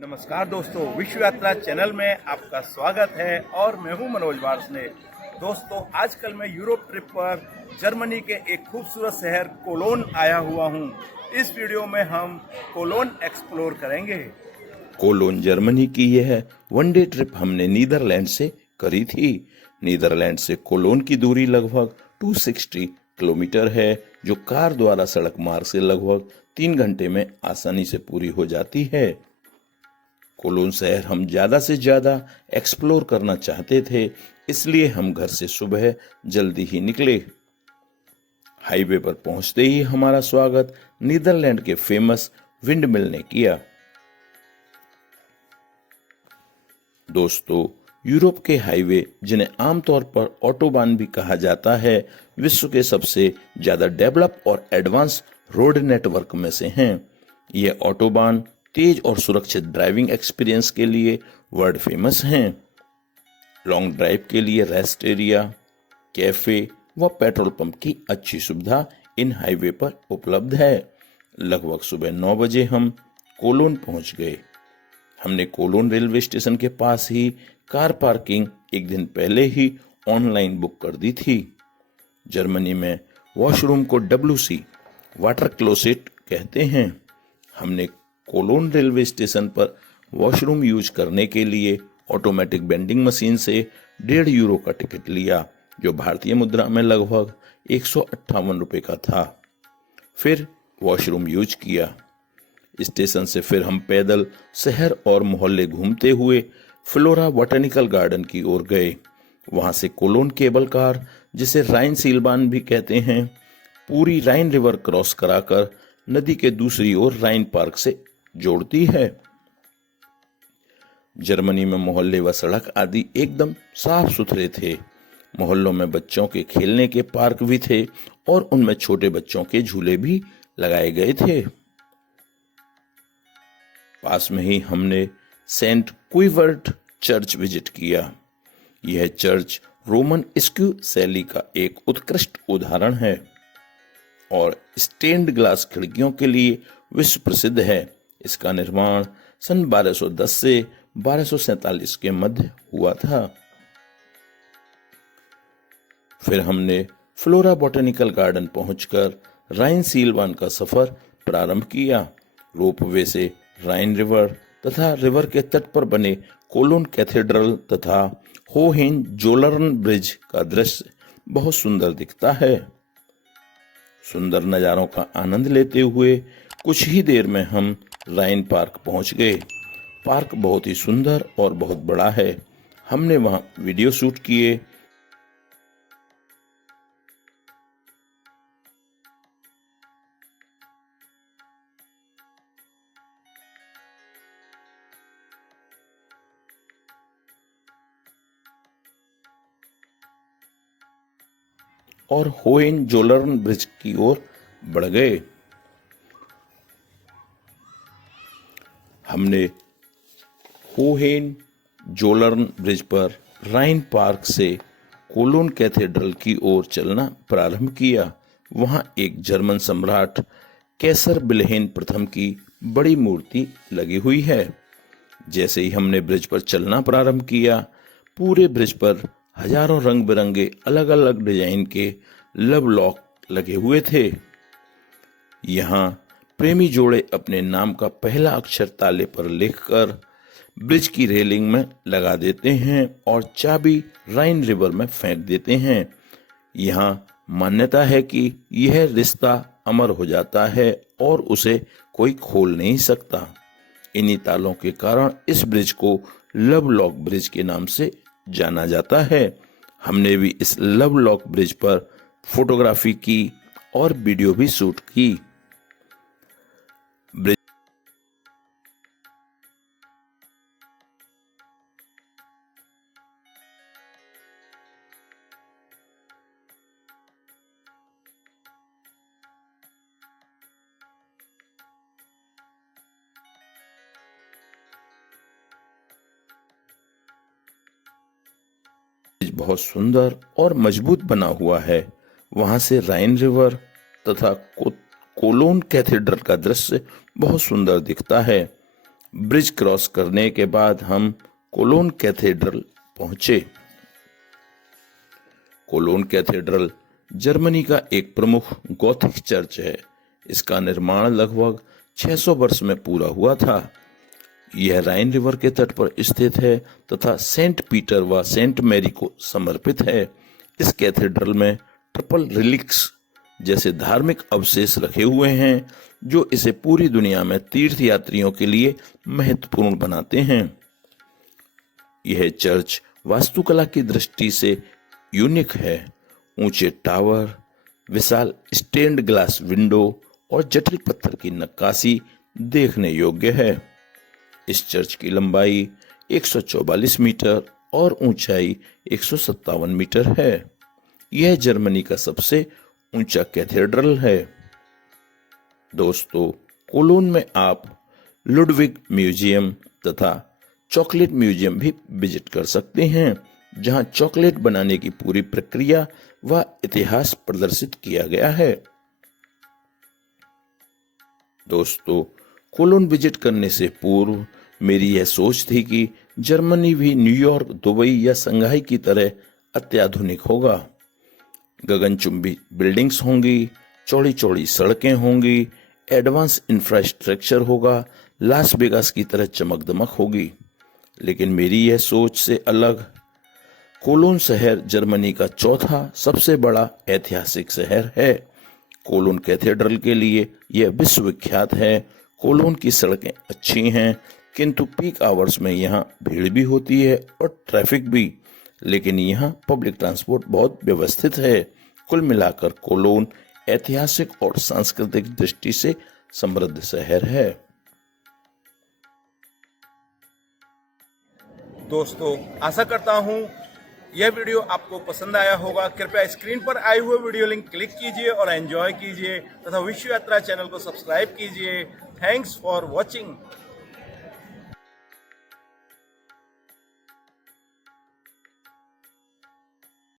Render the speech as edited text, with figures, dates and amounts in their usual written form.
नमस्कार दोस्तों, विश्व यात्रा चैनल में आपका स्वागत है और मैं हूं मनोज वार्ष्णेय। दोस्तों, आजकल मैं यूरोप ट्रिप पर जर्मनी के एक खूबसूरत शहर कोलोन आया हुआ हूं। इस वीडियो में हम कोलोन एक्सप्लोर करेंगे। कोलोन जर्मनी की यह वनडे ट्रिप हमने नीदरलैंड से करी थी। नीदरलैंड से कोलोन की दूरी लगभग 260 किलोमीटर है, जो कार द्वारा सड़क मार्ग से लगभग 3 घंटे में आसानी से पूरी हो जाती है। कोलोन शहर हम ज्यादा से ज्यादा एक्सप्लोर करना चाहते थे, इसलिए हम घर से सुबह जल्दी ही निकले। हाईवे पर पहुंचते ही हमारा स्वागत नीदरलैंड के फेमस विंडमिल ने किया। दोस्तों, यूरोप के हाईवे, जिन्हें आमतौर पर ऑटोबान भी कहा जाता है, विश्व के सबसे ज्यादा डेवलप और एडवांस रोड नेटवर्क में से हैं। ये ऑटोबान तेज और सुरक्षित ड्राइविंग एक्सपीरियंस के लिए वर्ल्ड फेमस हैं। लॉन्ग ड्राइव के लिए रेस्ट एरिया, कैफे व पेट्रोल पंप की अच्छी सुविधा इन हाईवे पर उपलब्ध है। लगभग सुबह 9 बजे हम कोलोन पहुंच गए। हमने कोलोन रेलवे स्टेशन के पास ही कार पार्किंग एक दिन पहले ही ऑनलाइन बुक कर दी थी। जर्मनी में वॉशरूम को WC वाटर क्लोसेट कहते हैं। हमने कोलोन रेलवे स्टेशन पर वॉशरूम यूज करने के लिए ऑटोमेटिक वेंडिंग मशीन से 1.5 यूरो का टिकट लिया, जो भारतीय मुद्रा में लगभग 158 रुपए का था। फिर वॉशरूम यूज किया। स्टेशन से फिर हम पैदल शहर और मोहल्ले घूमते हुए फ्लोरा बॉटेनिकल गार्डन की ओर गए। वहां से कोलोन केबल कार, जिसे राइन सीलबान भी कहते हैं, पूरी राइन रिवर क्रॉस कराकर नदी के दूसरी ओर राइन पार्क से जोड़ती है। जर्मनी में मोहल्ले व सड़क आदि एकदम साफ सुथरे थे। मोहल्लों में बच्चों के खेलने के पार्क भी थे और उनमें छोटे बच्चों के झूले भी लगाए गए थे। पास में ही हमने सेंट क्विवर्ट चर्च विजिट किया। यह चर्च रोमन स्क्यू शैली का एक उत्कृष्ट उदाहरण है और स्टेन्ड ग्लास खिड़कियों के लिए विश्व प्रसिद्ध है। इसका निर्माण सन 1210 से 1247 के मध्य हुआ था। फिर हमने फ्लोरा बॉटेनिकल गार्डन पहुंचकर राइन सीलबान का सफर प्रारंभ किया। रोपवे से राइन रिवर तथा रिवर के तट पर बने कोलोन कैथेड्रल तथा होहेन जोलर्न ब्रिज का दृश्य बहुत सुंदर दिखता है। सुंदर नजारों का आनंद लेते हुए कुछ ही देर में हम राइन पार्क पहुंच गए। पार्क बहुत ही सुंदर और बहुत बड़ा है। हमने वहां वीडियो शूट किए। और होहेन जोलर्न ब्रिज की ओर बढ़ गए। हमने होहेन जोलर्न ब्रिज पर राइन पार्क से कोलोन कैथेड्रल की ओर चलना प्रारंभ किया। वहां एक जर्मन सम्राट कैसर विल्हेम प्रथम की बड़ी मूर्ति लगी हुई है। जैसे ही हमने ब्रिज पर चलना प्रारंभ किया, पूरे ब्रिज पर हजारों रंग बिरंगे अलग अलग डिजाइन के लव लॉक लगे हुए थे। यहाँ प्रेमी जोड़े अपने नाम का पहला अक्षर ताले पर लिखकर ब्रिज की रेलिंग में लगा देते हैं और चाबी राइन रिवर में फेंक देते हैं। यहाँ मान्यता है कि यह रिश्ता अमर हो जाता है और उसे कोई खोल नहीं सकता। इन्हीं तालों के कारण इस ब्रिज को लव लॉक ब्रिज के नाम से जाना जाता है। हमने भी इस लव लॉक ब्रिज पर फोटोग्राफी की और वीडियो भी शूट की। ब्रिज बहुत सुंदर और मजबूत बना हुआ है। वहां से राइन रिवर तथा कोलोन कैथेड्रल का दृश्य बहुत सुंदर दिखता है। ब्रिज क्रॉस करने के बाद हम कोलोन कैथेड्रल पहुंचे। कोलोन कैथेड्रल जर्मनी का एक प्रमुख गॉथिक चर्च है। इसका निर्माण लगभग 600 वर्ष में पूरा हुआ था। यह राइन रिवर के तट पर स्थित है तथा सेंट पीटर व सेंट मैरी को समर्पित है। इस कैथेड्रल में ट्रिपल रिलिक्स जैसे धार्मिक अवशेष रखे हुए हैं जो इसे पूरी दुनिया में तीर्थ यात्रियों के लिए महत्वपूर्ण बनाते हैं। यह चर्च वास्तुकला की दृष्टि से यूनिक है। ऊंचे टावर, विशाल स्टेन्ड ग्लास विंडो और जटिल पत्थर की नक्काशी देखने योग्य है। इस चर्च की लंबाई 144 मीटर और ऊंचाई 157 मीटर है। यह जर्मनी का सबसे ऊंचा कैथेड्रल है। दोस्तों, कोलोन में आप लुडविग म्यूजियम तथा चॉकलेट म्यूजियम भी विजिट कर सकते हैं, जहां चॉकलेट बनाने की पूरी प्रक्रिया व इतिहास प्रदर्शित किया गया है। दोस्तों, कोलोन विजिट करने से पूर्व मेरी यह सोच थी कि जर्मनी भी न्यूयॉर्क, दुबई या संघाई की तरह अत्याधुनिक होगा। गगनचुंबी बिल्डिंग्स होंगी, चौड़ी चौड़ी सड़कें होंगी, एडवांस इंफ्रास्ट्रक्चर होगा, लास वेगास की तरह चमक दमक होगी। लेकिन मेरी यह सोच से अलग कोलोन शहर जर्मनी का चौथा सबसे बड़ा ऐतिहासिक शहर है। कोलोन कैथेड्रल के लिए यह विश्वविख्यात है। कोलोन की सड़कें अच्छी हैं, किंतु पीक आवर्स में यहाँ भीड़ भी होती है और ट्रैफिक भी, लेकिन यहाँ पब्लिक ट्रांसपोर्ट बहुत व्यवस्थित है। कुल मिलाकर कोलोन ऐतिहासिक और सांस्कृतिक दृष्टि से समृद्ध शहर है। दोस्तों, आशा करता हूँ यह वीडियो आपको पसंद आया होगा। कृपया स्क्रीन पर आए हुए वीडियो लिंक क्लिक कीजिए और एंजॉय कीजिए तथा विश्व यात्रा चैनल को सब्सक्राइब कीजिए। Thanks for watching.